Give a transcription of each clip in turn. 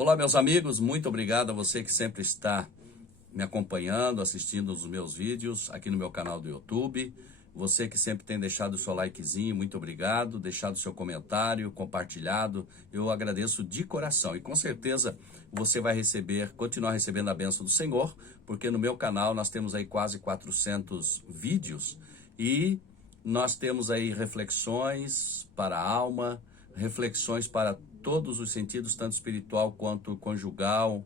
Olá, meus amigos, muito obrigado a você que sempre está me acompanhando, assistindo os meus vídeos aqui no meu canal do YouTube. Você que sempre tem deixado o seu likezinho, muito obrigado, deixado o seu comentário, compartilhado, eu agradeço de coração. E com certeza você vai continuar recebendo a bênção do Senhor, porque no meu canal nós temos aí quase 400 vídeos e nós temos aí reflexões para a alma, reflexões para todos os sentidos, tanto espiritual quanto conjugal,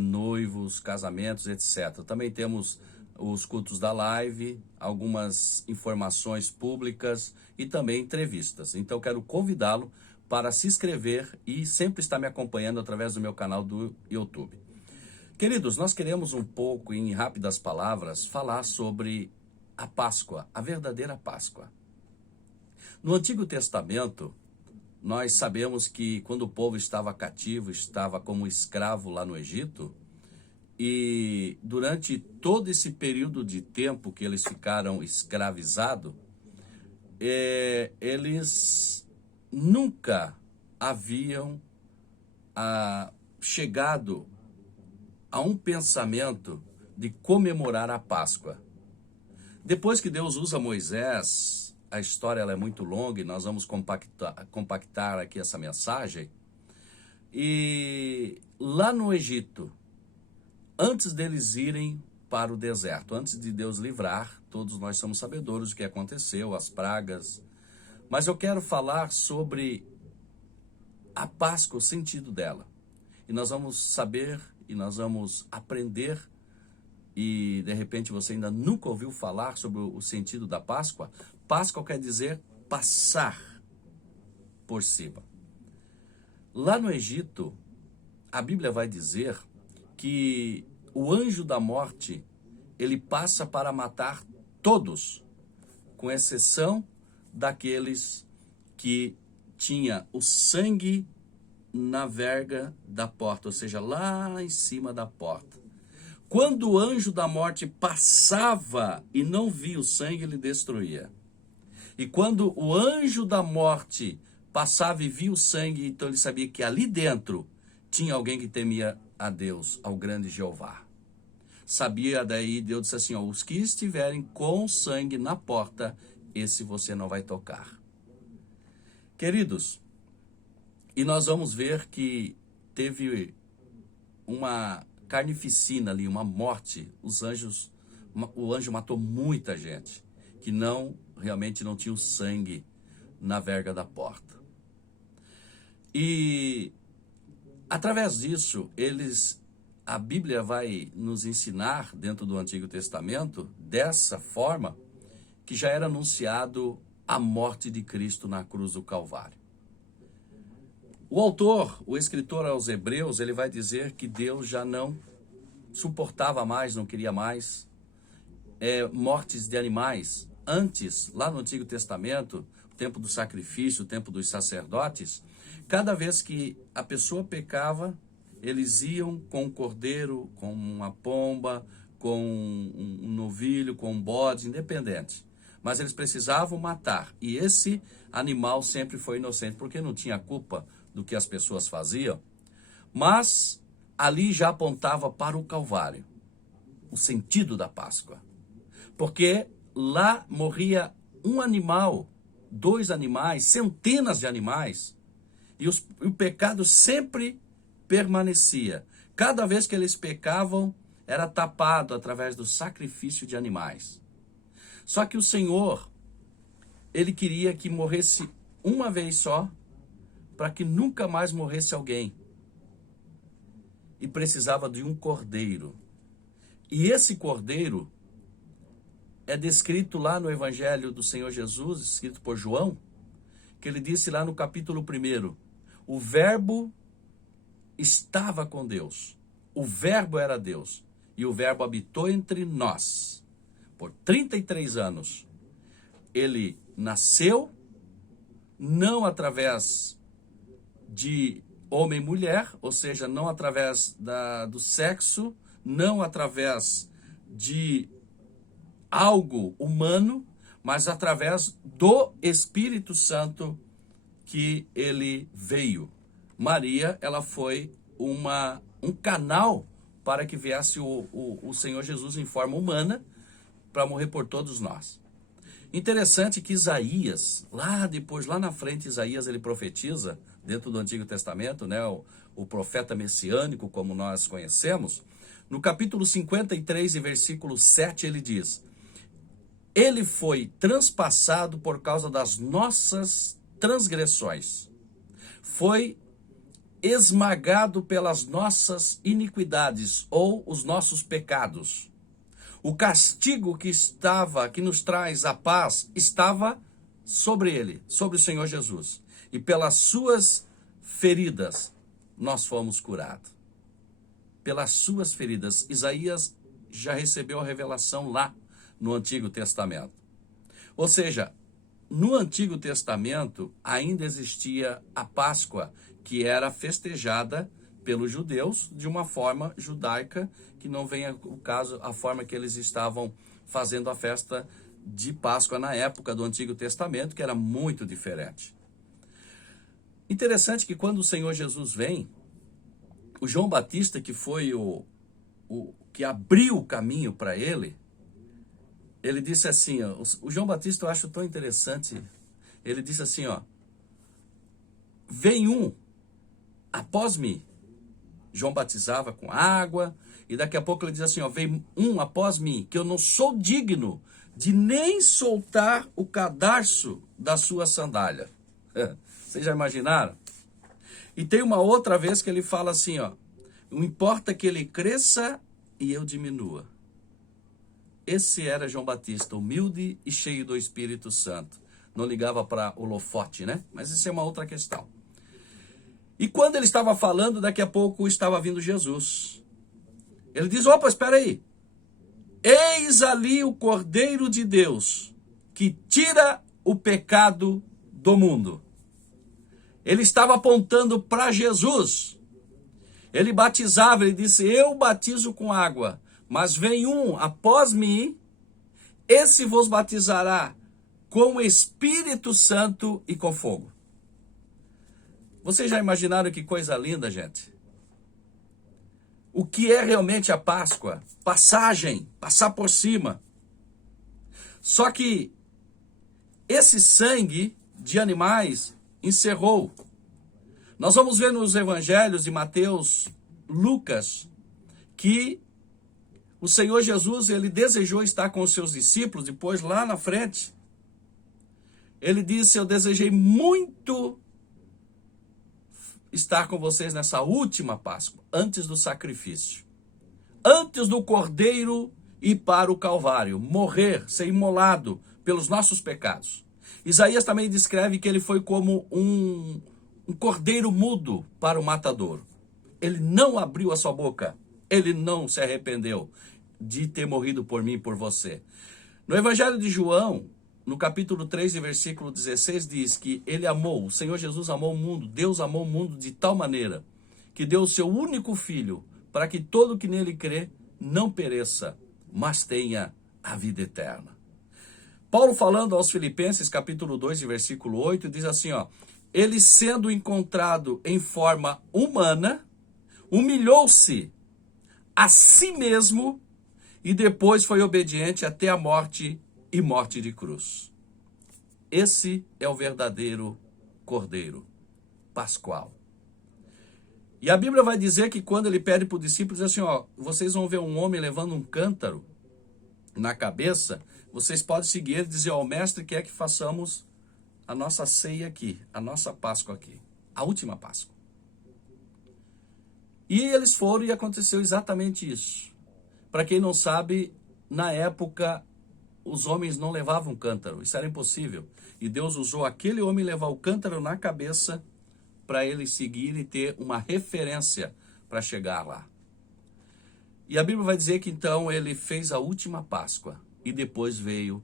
noivos, casamentos, etc. Também temos os cultos da live, algumas informações públicas e também entrevistas. Então quero convidá-lo para se inscrever e sempre estar me acompanhando através do meu canal do YouTube. Queridos, nós queremos um pouco, em rápidas palavras, falar sobre a Páscoa, a verdadeira Páscoa. No Antigo Testamento, nós sabemos que quando o povo estava cativo, estava como escravo lá no Egito, e durante todo esse período de tempo que eles ficaram escravizados, eles nunca haviam chegado a um pensamento de comemorar a Páscoa. Depois que Deus usa Moisés, a história ela é muito longa e nós vamos compactar aqui essa mensagem. E lá no Egito, antes deles irem para o deserto, antes de Deus livrar, todos nós somos sabedores do que aconteceu, as pragas. Mas eu quero falar sobre a Páscoa, o sentido dela. E nós vamos saber e nós vamos aprender. E de repente você ainda nunca ouviu falar sobre o sentido da Páscoa. Páscoa quer dizer passar por cima. Lá no Egito, a Bíblia vai dizer que o anjo da morte, ele passa para matar todos, com exceção daqueles que tinha o sangue na verga da porta, ou seja, lá em cima da porta. Quando o anjo da morte passava e não via o sangue, ele destruía. E quando o anjo da morte passava e via o sangue, então ele sabia que ali dentro tinha alguém que temia a Deus, ao grande Jeová. Sabia daí, Deus disse assim, os que estiverem com sangue na porta, esse você não vai tocar. Queridos, e nós vamos ver que teve uma carnificina ali, uma morte, o anjo matou muita gente, que realmente não tinha o sangue na verga da porta. E através disso, a Bíblia vai nos ensinar, dentro do Antigo Testamento, dessa forma, que já era anunciado a morte de Cristo na cruz do Calvário. O autor, o escritor aos Hebreus, ele vai dizer que Deus já não suportava mais, não queria mais mortes de animais. Antes, lá no Antigo Testamento, o tempo do sacrifício, o tempo dos sacerdotes, cada vez que a pessoa pecava, eles iam com um cordeiro, com uma pomba, com um novilho, com um bode, independente. Mas eles precisavam matar. E esse animal sempre foi inocente, porque não tinha culpa do que as pessoas faziam. Mas ali já apontava para o Calvário, o sentido da Páscoa. Porque lá morria um animal, 2 animais, centenas de animais, e o pecado sempre permanecia. Cada vez que eles pecavam, era tapado através do sacrifício de animais. Só que o Senhor, ele queria que morresse uma vez só, para que nunca mais morresse alguém. E precisava de um cordeiro. E esse cordeiro é descrito lá no Evangelho do Senhor Jesus, escrito por João, que ele disse lá no capítulo 1, o verbo estava com Deus, o verbo era Deus, e o verbo habitou entre nós. Por 33 anos, ele nasceu, não através de homem e mulher, ou seja, não através do sexo, não através de algo humano, mas através do Espírito Santo que ele veio. Maria, ela foi um canal para que viesse o Senhor Jesus em forma humana para morrer por todos nós. Interessante que Isaías, lá na frente, Isaías ele profetiza, dentro do Antigo Testamento, né, o profeta messiânico, como nós conhecemos. No capítulo 53 e versículo 7, ele diz: ele foi transpassado por causa das nossas transgressões, foi esmagado pelas nossas iniquidades ou os nossos pecados. O castigo que nos traz a paz estava sobre ele, sobre o Senhor Jesus. E pelas suas feridas nós fomos curados. Pelas suas feridas. Isaías já recebeu a revelação lá no Antigo Testamento. Ou seja, no Antigo Testamento ainda existia a Páscoa, que era festejada pelos judeus de uma forma judaica, que não vem o caso, a forma que eles estavam fazendo a festa de Páscoa na época do Antigo Testamento, que era muito diferente. Interessante que quando o Senhor Jesus vem, o João Batista, que foi o que abriu o caminho para ele, ele disse assim, ó, o João Batista eu acho tão interessante, ele disse assim, ó: vem um após mim. João batizava com água, e daqui a pouco ele diz assim, ó: vem um após mim, que eu não sou digno de nem soltar o cadarço da sua sandália. Vocês já imaginaram? E tem uma outra vez que ele fala assim, ó: não importa que ele cresça e eu diminua. Esse era João Batista, humilde e cheio do Espírito Santo. Não ligava para holofote, né? Mas isso é uma outra questão. E quando ele estava falando, daqui a pouco estava vindo Jesus. Ele diz: opa, espera aí. Eis ali o Cordeiro de Deus, que tira o pecado do mundo. Ele estava apontando para Jesus. Ele batizava, ele disse: eu batizo com água, mas vem um após mim, esse vos batizará com o Espírito Santo e com fogo. Vocês já imaginaram que coisa linda, gente? O que é realmente a Páscoa? Passagem, passar por cima. Só que esse sangue de animais encerrou. Nós vamos ver nos evangelhos de Mateus, Lucas, que o Senhor Jesus, ele desejou estar com os seus discípulos, depois lá na frente, ele disse: eu desejei muito estar com vocês nessa última Páscoa, antes do sacrifício, antes do Cordeiro ir para o Calvário, morrer, ser imolado pelos nossos pecados. Isaías também descreve que ele foi como um cordeiro mudo para o matadouro. Ele não abriu a sua boca, ele não se arrependeu de ter morrido por mim e por você. No Evangelho de João, no capítulo 3, versículo 16, diz que ele amou, o Senhor Jesus amou o mundo, Deus amou o mundo de tal maneira que deu o seu único filho para que todo que nele crê não pereça, mas tenha a vida eterna. Paulo, falando aos Filipenses, capítulo 2, versículo 8, diz assim, ó: ele, sendo encontrado em forma humana, humilhou-se a si mesmo e depois foi obediente até a morte e morte de cruz. Esse é o verdadeiro Cordeiro Pascual. E a Bíblia vai dizer que quando ele pede para os discípulos, diz assim, ó: vocês vão ver um homem levando um cântaro na cabeça, vocês podem seguir ele e dizer: ó, o mestre quer que façamos a nossa ceia aqui, a nossa Páscoa aqui, a última Páscoa. E eles foram e aconteceu exatamente isso. Para quem não sabe, na época, os homens não levavam cântaro, isso era impossível. E Deus usou aquele homem levar o cântaro na cabeça para ele seguir e ter uma referência para chegar lá. E a Bíblia vai dizer que então ele fez a última Páscoa e depois veio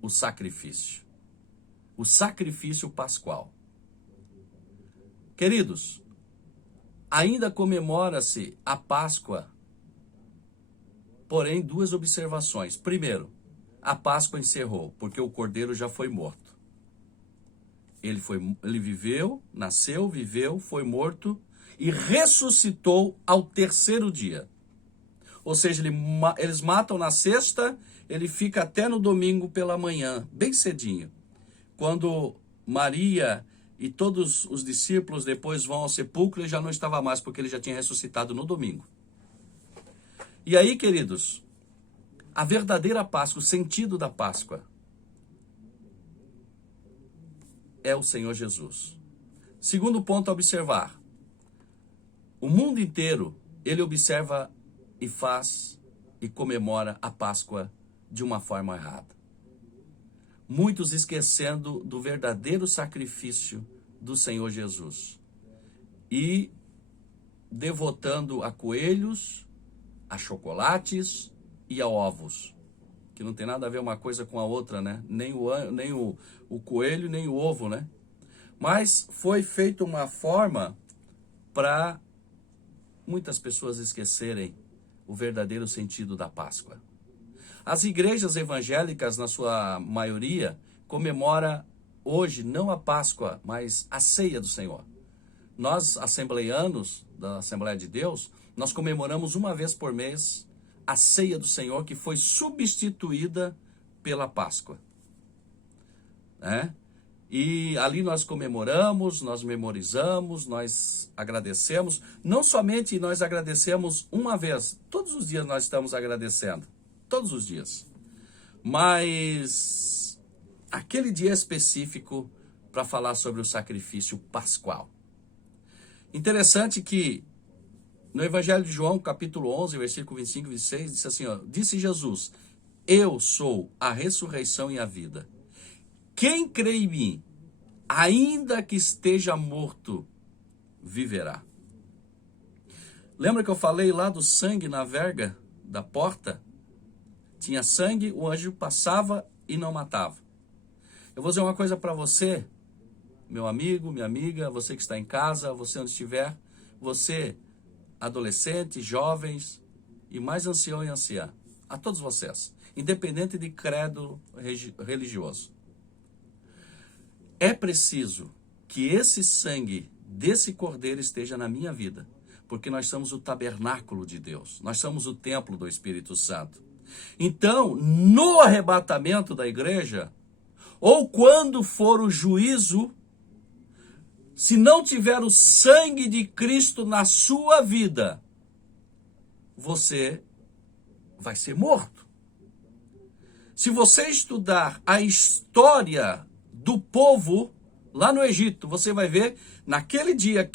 o sacrifício. O sacrifício pascual. Queridos, ainda comemora-se a Páscoa, porém, duas observações. Primeiro, a Páscoa encerrou, porque o Cordeiro já foi morto. Ele viveu, nasceu, viveu, foi morto, e ressuscitou ao terceiro dia. Ou seja, eles matam na sexta, ele fica até no domingo pela manhã, bem cedinho. Quando Maria e todos os discípulos depois vão ao sepulcro, ele já não estava mais, porque ele já tinha ressuscitado no domingo. E aí, queridos, a verdadeira Páscoa, o sentido da Páscoa, é o Senhor Jesus. Segundo ponto a observar, o mundo inteiro, ele observa e faz e comemora a Páscoa de uma forma errada. Muitos esquecendo do verdadeiro sacrifício do Senhor Jesus e devotando a coelhos, a chocolates e a ovos, que não tem nada a ver uma coisa com a outra, né? Nem o coelho, nem o ovo, né? Mas foi feita uma forma para muitas pessoas esquecerem o verdadeiro sentido da Páscoa. As igrejas evangélicas, na sua maioria, comemoram hoje não a Páscoa, mas a ceia do Senhor. Nós, assembleianos da Assembleia de Deus, nós comemoramos uma vez por mês a ceia do Senhor, que foi substituída pela Páscoa. Né? E ali nós comemoramos, nós memorizamos, nós agradecemos. Não somente nós agradecemos uma vez, todos os dias nós estamos agradecendo. Todos os dias. Mas aquele dia específico para falar sobre o sacrifício pascual. Interessante que no Evangelho de João, capítulo 11, versículo 25 e 26, diz assim, ó, disse Jesus, eu sou a ressurreição e a vida. Quem crê em mim, ainda que esteja morto, viverá. Lembra que eu falei lá do sangue na verga da porta? Tinha sangue, o anjo passava e não matava. Eu vou dizer uma coisa para você, meu amigo, minha amiga, você que está em casa, você onde estiver, você, adolescente, jovens e mais ancião e anciã, a todos vocês, independente de credo religioso. É preciso que esse sangue desse cordeiro esteja na minha vida, porque nós somos o tabernáculo de Deus, nós somos o templo do Espírito Santo. Então, no arrebatamento da igreja, ou quando for o juízo, se não tiver o sangue de Cristo na sua vida, você vai ser morto. Se você estudar a história do povo lá no Egito, você vai ver, naquele dia,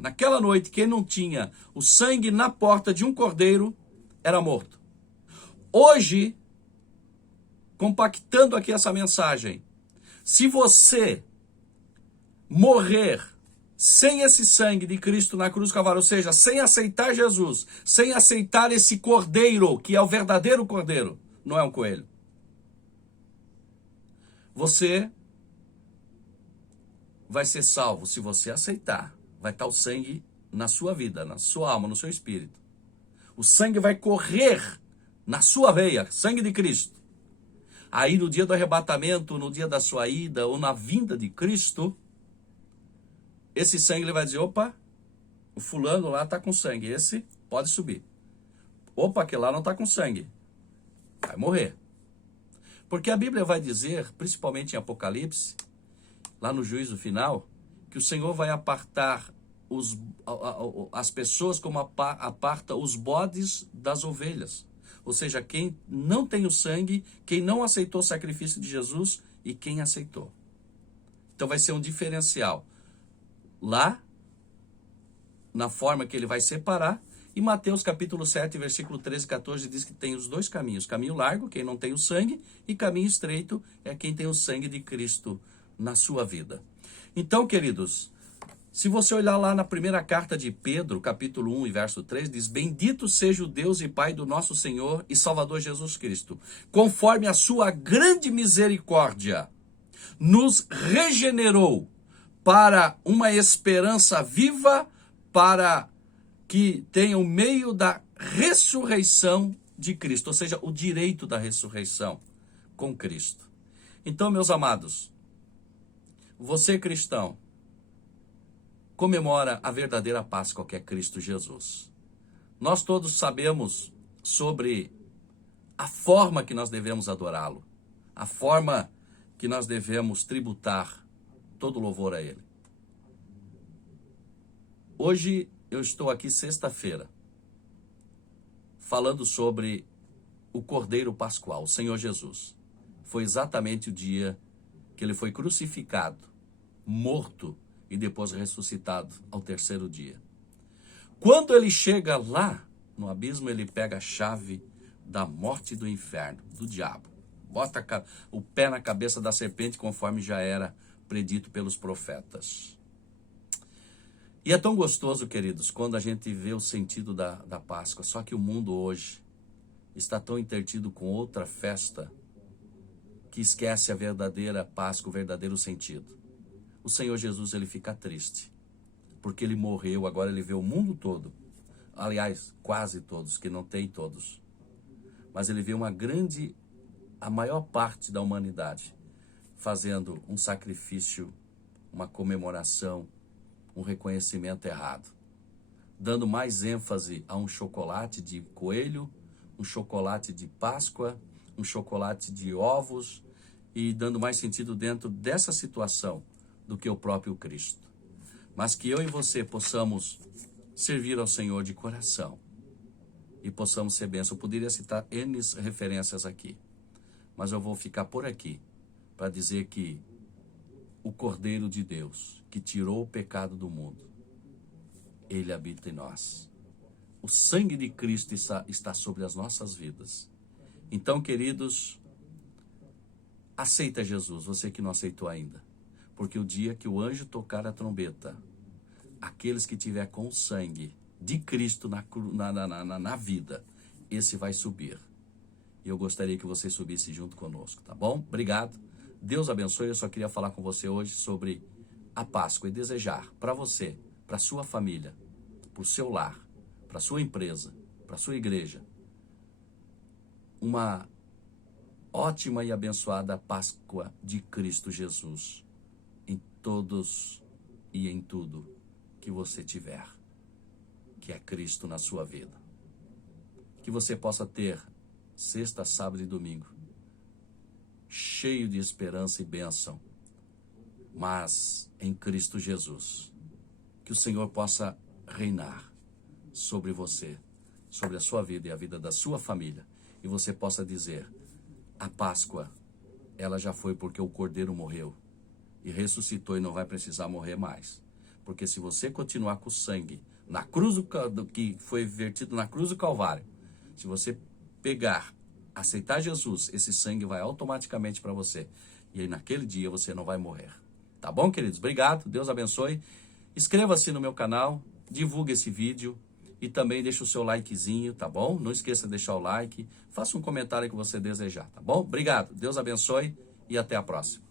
naquela noite, quem não tinha o sangue na porta de um cordeiro, era morto. Hoje, compactando aqui essa mensagem, se você morrer sem esse sangue de Cristo na cruz do Calvário, ou seja, sem aceitar Jesus, sem aceitar esse cordeiro, que é o verdadeiro cordeiro, não é um coelho, você vai ser salvo se você aceitar. Vai estar o sangue na sua vida, na sua alma, no seu espírito. O sangue vai correr na sua veia, sangue de Cristo. Aí no dia do arrebatamento, no dia da sua ida ou na vinda de Cristo, esse sangue ele vai dizer, opa, o fulano lá está com sangue, esse pode subir. Opa, aquele lá não está com sangue, vai morrer. Porque a Bíblia vai dizer, principalmente em Apocalipse, lá no juízo final, que o Senhor vai apartar as pessoas como aparta os bodes das ovelhas. Ou seja, quem não tem o sangue, quem não aceitou o sacrifício de Jesus e quem aceitou. Então vai ser um diferencial. Lá, na forma que ele vai separar, e Mateus capítulo 7, versículo 13 e 14 diz que tem os dois caminhos. Caminho largo, quem não tem o sangue, e caminho estreito é quem tem o sangue de Cristo na sua vida. Então, queridos, se você olhar lá na primeira carta de Pedro, capítulo 1 e verso 3, diz, bendito seja o Deus e Pai do nosso Senhor e Salvador Jesus Cristo, conforme a sua grande misericórdia, nos regenerou para uma esperança viva, para que tenha o meio da ressurreição de Cristo, ou seja, o direito da ressurreição com Cristo. Então, meus amados, você cristão, comemora a verdadeira Páscoa, que é Cristo Jesus. Nós todos sabemos sobre a forma que nós devemos adorá-lo, a forma que nós devemos tributar todo louvor a Ele. Hoje eu estou aqui sexta-feira, falando sobre o Cordeiro Pascual, o Senhor Jesus. Foi exatamente o dia que Ele foi crucificado, morto e depois ressuscitado ao terceiro dia. Quando Ele chega lá no abismo, Ele pega a chave da morte e do inferno, do diabo. Bota o pé na cabeça da serpente, conforme já era predito pelos profetas. E é tão gostoso, queridos, quando a gente vê o sentido da Páscoa. Só que o mundo hoje está tão intertido com outra festa que esquece a verdadeira Páscoa, o verdadeiro sentido. O Senhor Jesus, ele fica triste, porque ele morreu, agora ele vê o mundo todo. Aliás, quase todos, que não tem todos. Mas ele vê a maior parte da humanidade fazendo um sacrifício, uma comemoração, um reconhecimento errado. Dando mais ênfase a um chocolate de coelho, um chocolate de Páscoa, um chocolate de ovos, e dando mais sentido dentro dessa situação do que o próprio Cristo. Mas que eu e você possamos servir ao Senhor de coração e possamos ser bênção. Eu poderia citar N referências aqui, mas eu vou ficar por aqui para dizer que o Cordeiro de Deus, que tirou o pecado do mundo, ele habita em nós. O sangue de Cristo está sobre as nossas vidas. Então, queridos, aceita Jesus, você que não aceitou ainda. Porque o dia que o anjo tocar a trombeta, aqueles que tiver com o sangue de Cristo na vida, esse vai subir. E eu gostaria que você subisse junto conosco, tá bom? Obrigado. Deus abençoe. Eu só queria falar com você hoje sobre a Páscoa e desejar para você, para sua família, para o seu lar, para sua empresa, para sua igreja, uma ótima e abençoada Páscoa de Cristo Jesus em todos e em tudo que você tiver, que é Cristo na sua vida. Que você possa ter sexta, sábado e domingo cheio de esperança e bênção, mas em Cristo Jesus. Que o Senhor possa reinar sobre você, sobre a sua vida e a vida da sua família, e você possa dizer: a Páscoa, ela já foi porque o Cordeiro morreu e ressuscitou e não vai precisar morrer mais. Porque se você continuar com o sangue na cruz do que foi vertido na cruz do Calvário, se você pegar, aceitar Jesus, esse sangue vai automaticamente para você. E aí naquele dia você não vai morrer. Tá bom, queridos? Obrigado, Deus abençoe. Inscreva-se no meu canal, divulgue esse vídeo e também deixa o seu likezinho, tá bom? Não esqueça de deixar o like, faça um comentário que você desejar, tá bom? Obrigado, Deus abençoe e até a próxima.